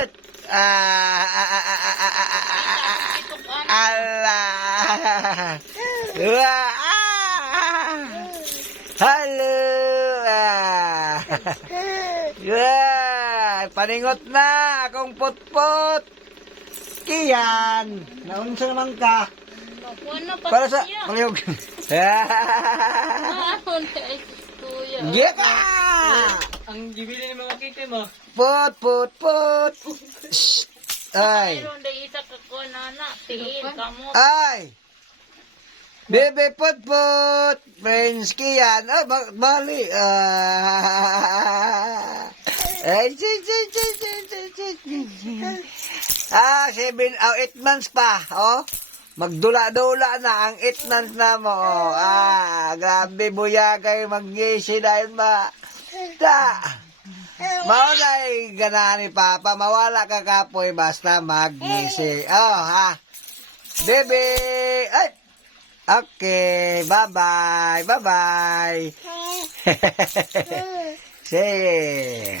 Ut! Allah! Halo! Paningot na akong putput. Kiyan. Naunsa naman ka? Para sa palihog. Gika! Ang gibili ng mga kike mo. Put, put, put. Ay. Mayroon na isa ka ko na tiin kamo. Ay. Bebe put, put. Friends kiyan. Oh, bali. Ay, 8 months pa, oh. Magdula-dula na ang 8 months na mo, oh. Grabe buyagay mag-gisi dahil ba. Maunay ganahan ni Papa, mawala ka kapoy basta mag-gisi. Oh, ha. Bebe, ay. Okay, bye-bye, bye-bye. Say.